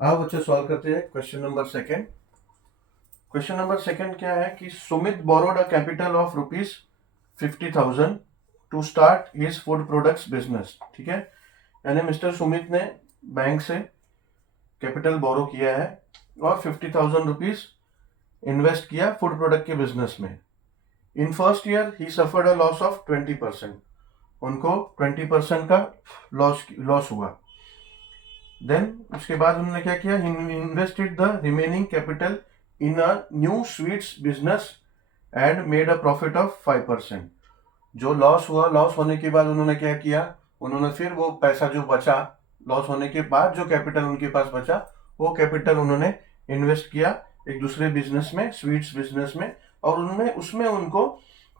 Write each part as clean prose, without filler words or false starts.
आओ बच्चे सॉल्व करते हैं question number second. Question number second क्या है कि Sumit borrowed a capital of rupees 50,000 to start his food products business. ठीक है, यानी मिस्टर सुमित ने बैंक से कैपिटल बोरो किया है और 50,000 रुपीज इन्वेस्ट किया फूड प्रोडक्ट के बिजनेस में। In first year he suffered a loss of 20%। उनको 20% का लॉस हुआ। देन उसके बाद उन्होंने क्या किया, invested the remaining capital in a new sweets business and made a profit of 5%। जो लॉस हुआ, लॉस होने के बाद उन्होंने क्या किया, उन्होंने फिर वो पैसा जो बचा, लॉस होने के बाद जो कैपिटल उनके पास बचा, वो कैपिटल उन्होंने इन्वेस्ट किया एक दूसरे बिजनेस में, स्वीट्स बिजनेस में, और उन्होंने उसमें उनको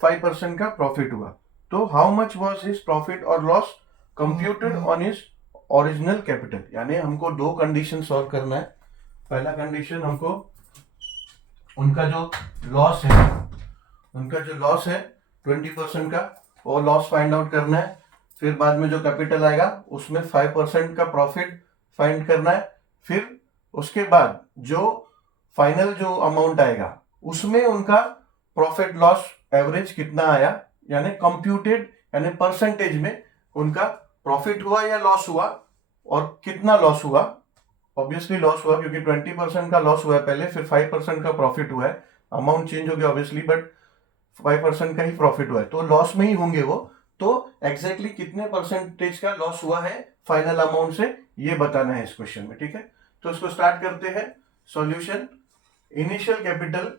5% का प्रॉफिट हुआ। तो how much was his profit और loss computed on his original capital. यानी हमको दो कंडीशन सॉल्व करना है। पहला कंडीशन हमको उनका जो लॉस है, उनका जो लॉस है 20% का, वो लॉस फाइंड आउट करना है। फिर बाद में जो कैपिटल आएगा उसमें 5% का प्रॉफिट फाइंड करना है। फिर उसके बाद जो फाइनल जो अमाउंट आएगा उसमें उनका प्रॉफिट लॉस एवरेज कितना आया, यानी कंप्यूटेड, यानी परसेंटेज में उनका प्रॉफिट हुआ या लॉस हुआ और कितना लॉस हुआ। ऑब्वियसली लॉस हुआ क्योंकि 20% का लॉस हुआ है पहले, फिर 5% का प्रॉफिट हुआ है। अमाउंट चेंज हो गया ऑब्वियसली, बट 5% का ही प्रॉफिट हुआ है, तो लॉस में ही होंगे वो। तो एग्जैक्टली कितने परसेंटेज का लॉस हुआ है फाइनल अमाउंट से, ये बताना है इस क्वेश्चन में। ठीक है, तो इसको स्टार्ट करते हैं। Solution, initial capital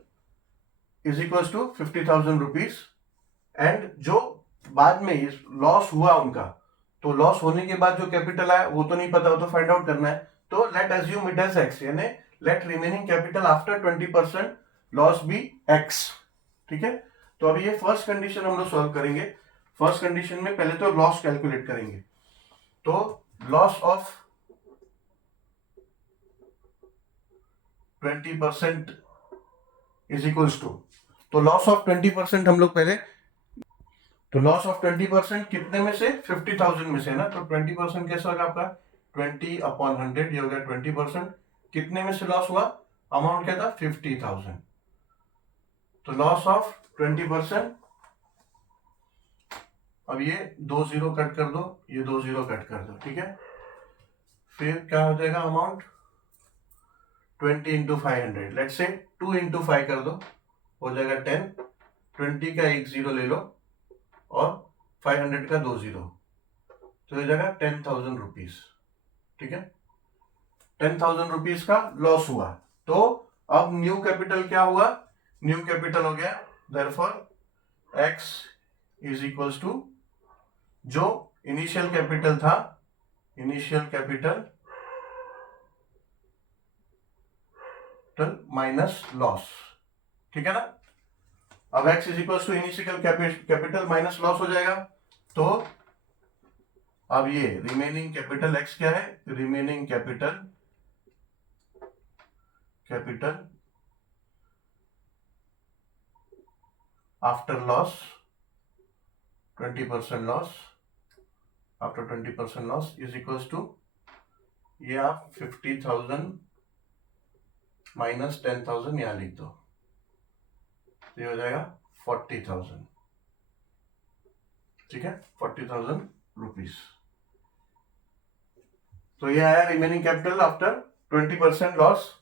is equal to 50,000 rupees and जो बाद में लॉस हुआ उनका, तो लॉस होने के बाद जो कैपिटल आया वो तो नहीं पता, वो तो फाइंड आउट करना है। तो let assume it as X, यानी let remaining capital after 20% loss be X. ठीक है, तो अभी ये फर्स्ट कंडीशन हम लोग सॉल्व करेंगे। फर्स्ट कंडीशन में पहले तो लॉस कैलकुलेट करेंगे। तो loss of 20% is equals to, तो लॉस ऑफ 20% हम लोग पहले, तो लॉस ऑफ 20% कितने में से, 50,000 में से ना। तो 20% कैसा होगा आपका, 20/100, ये हो गया 20%। कितने में से लॉस हुआ, अमाउंट क्या था 50,000। तो लॉस ऑफ 20%, अब ये 2 जीरो कट कर दो, ये 2 जीरो कट कर दो। ठीक है, फिर क्या हो जाएगा अमाउंट 20 इंटू 500, लेट से 2 इंटू 5 कर दो, हो जाएगा 10। 20 का एक जीरो ले लो और 500 का 2 जीरो, तो हो जाएगा 10,000 रुपीज। ठीक है, 10,000 रुपीज का लॉस हुआ। तो अब न्यू कैपिटल क्या हुआ, न्यू कैपिटल हो गया therefore x is equals to जो इनिशियल कैपिटल था, इनिशियल कैपिटल माइनस लॉस। ठीक है ना, अब x is equals to initial capital minus loss हो जाएगा। तो अब ये रिमेनिंग कैपिटल एक्स क्या है, remaining capital after loss 20% loss, after 20% loss is equals to, ये आप 50,000 माइनस 10,000 यहां लिख दो, तो ये हो जाएगा 40,000। ठीक है, 40,000 रुपीज। तो ये आया रिमेनिंग कैपिटल आफ्टर 20% लॉस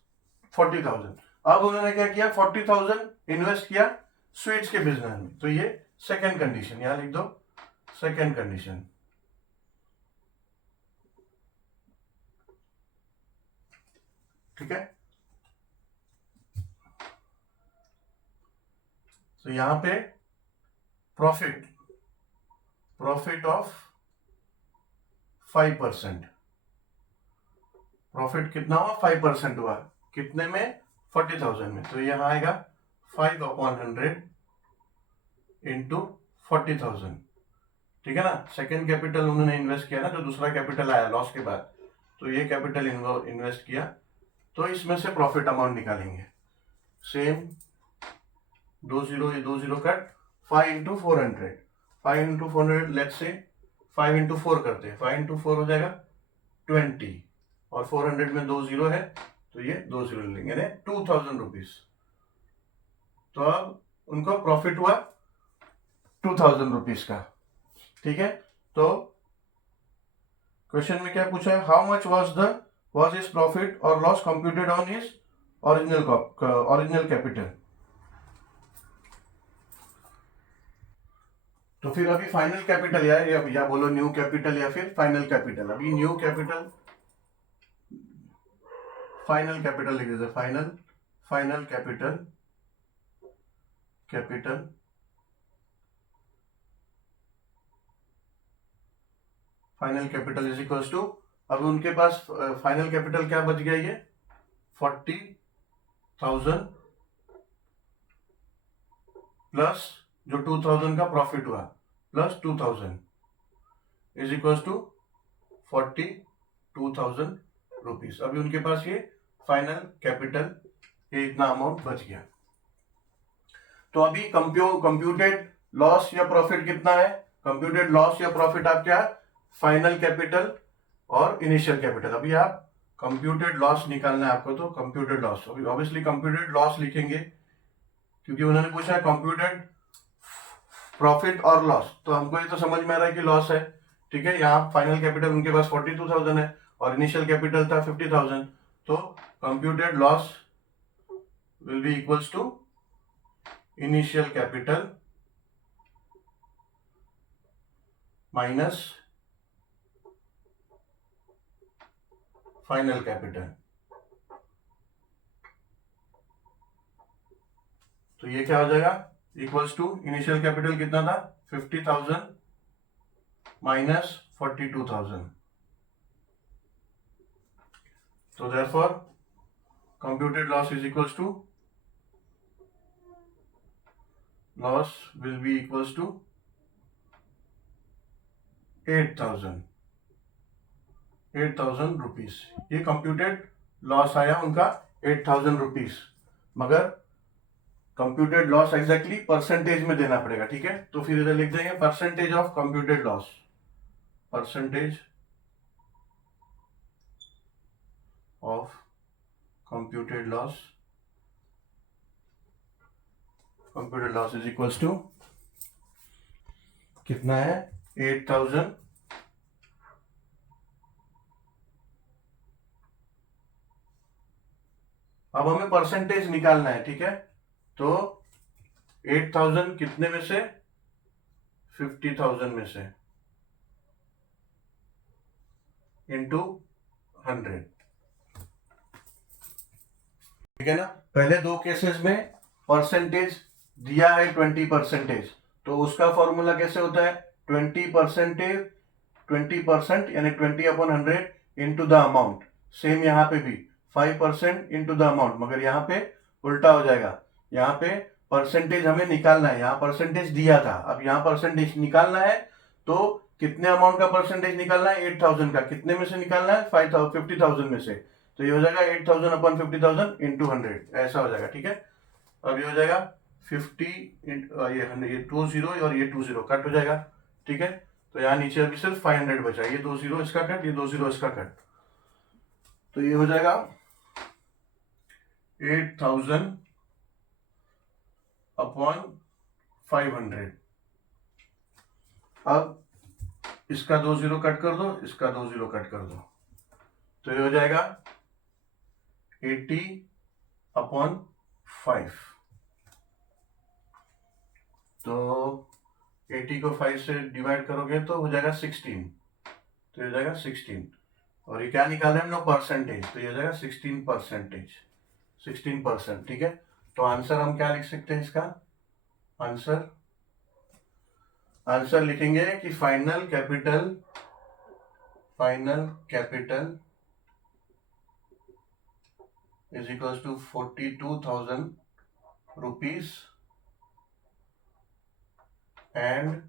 40,000। अब उन्होंने क्या किया, 40,000 इन्वेस्ट किया स्वीट्स के बिजनेस में। तो ये सेकेंड कंडीशन, यहां लिख दो सेकेंड कंडीशन। ठीक है, तो यहां पे प्रॉफिट ऑफ 5%, प्रॉफिट कितना हुआ, 5% हुआ, कितने में, 40,000 में। तो यहां आएगा 5/100 इंटू 40,000। ठीक है ना, सेकेंड कैपिटल उन्होंने इन्वेस्ट किया ना, जो दूसरा कैपिटल आया लॉस के बाद, तो ये कैपिटल इन्वेस्ट किया, तो इसमें से प्रॉफिट अमाउंट निकालेंगे। सेम 2 जीरो, ये 2 zero cut, 5 into 400, 5 into 400, let say 5 into 4 करते हैं, 5 इंटू 4 हो जाएगा 20। और 400 में 2 जीरो है तो ये 2 जीरो लेंगे, यानी 2000 रुपीज। तो अब उनको प्रॉफिट हुआ 2000 रुपीज का। ठीक है, तो क्वेश्चन में क्या पूछा है, how much was his profit और loss computed on his original capital. तो फिर अभी फाइनल कैपिटल या बोलो न्यू कैपिटल या फिर फाइनल कैपिटल। अभी न्यू कैपिटल, फाइनल कैपिटल लिख दीजिए, final capital final capital is equals to, अब उनके पास फाइनल कैपिटल क्या बच गया, ये 40,000 प्लस जो 2000 का प्रॉफिट हुआ plus 2000 is equals to 42,000 rupees. अभी उनके पास ये फाइनल कैपिटल ये इतना अमाउंट बच गया। तो अभी कंप्यूटेड लॉस या प्रॉफिट कितना है, कंप्यूटेड लॉस या प्रॉफिट आप क्या, फाइनल कैपिटल और इनिशियल कैपिटल। अभी आप कंप्यूटेड लॉस निकालना है आपको, तो कंप्यूटेड लॉस, अभी ऑब्वियसली कंप्यूटेड लॉस लिखेंगे क्योंकि उन्होंने पूछा है कंप्यूटेड प्रॉफिट और लॉस, तो हमको ये तो समझ में आ रहा है कि लॉस है। ठीक है, यहाँ फाइनल कैपिटल उनके पास 42,000 है और इनिशियल कैपिटल था 50,000, तो computed loss will be equals to initial capital minus final capital. तो ये क्या हो जाएगा, इक्वल्स टू इनिशियल कैपिटल कितना था 50,000 माइनस 42,000। तो therefore computed loss is equals to, loss will be equals to 8,000 rupees. ये कंप्यूटेड लॉस आया उनका 8,000 रुपीज, मगर कंप्यूटेड लॉस एग्जैक्टली परसेंटेज में देना पड़ेगा। ठीक है, तो फिर इधर लिख देंगे percentage of computed loss, percentage of computed loss is equals to कितना है 8,000 अब हमें परसेंटेज निकालना है। ठीक है, तो 8,000 कितने में से, 50,000 में से इंटू 100। ठीक है ना, पहले दो केसेस में परसेंटेज दिया है 20%, तो उसका फॉर्मूला कैसे होता है 20% यानी 20/100 इंटू द अमाउंट। सेम यहाँ पे भी 5% इंटू द अमाउंट, मगर यहाँ पे उल्टा हो जाएगा, यहाँ पे परसेंटेज हमें निकालना है, यहाँ परसेंटेज दिया था, अब यहाँ परसेंटेज निकालना है, तो कितने अमाउंट का परसेंटेज निकालना है 8,000 का, कितने में से निकालना है 50,000 में से, तो ये हो जाएगा 8,000 अपन 50,000 इंटू 100, ऐसा हो जाएगा। ठीक है, अब ये हो जाएगा 50 ये 20 और ये 20 कट हो जाएगा। ठीक है, तो यहाँ नीचे अभी सिर्फ 500 बचा, ये 20 इसका कट, ये 20 इसका कट, तो ये हो जाएगा 8,000 अपॉन 500। अब इसका 20 कट कर दो, इसका 20 कट कर दो, तो ये हो जाएगा 80/5। तो 80 को 5 से डिवाइड करोगे तो हो जाएगा 16, तो ये हो जाएगा 16, और ये क्या निकाल रहे हैं हम लोग परसेंटेज, तो ये हो जाएगा 16%। ठीक है, तो आंसर हम क्या लिख सकते हैं इसका, आंसर लिखेंगे कि final capital is equals to 42,000 rupees and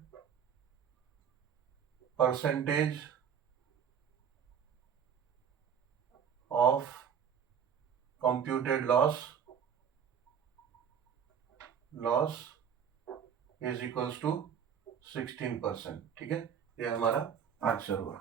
percentage of computed loss is equals to 16%। ठीक है, ये हमारा आंसर हुआ।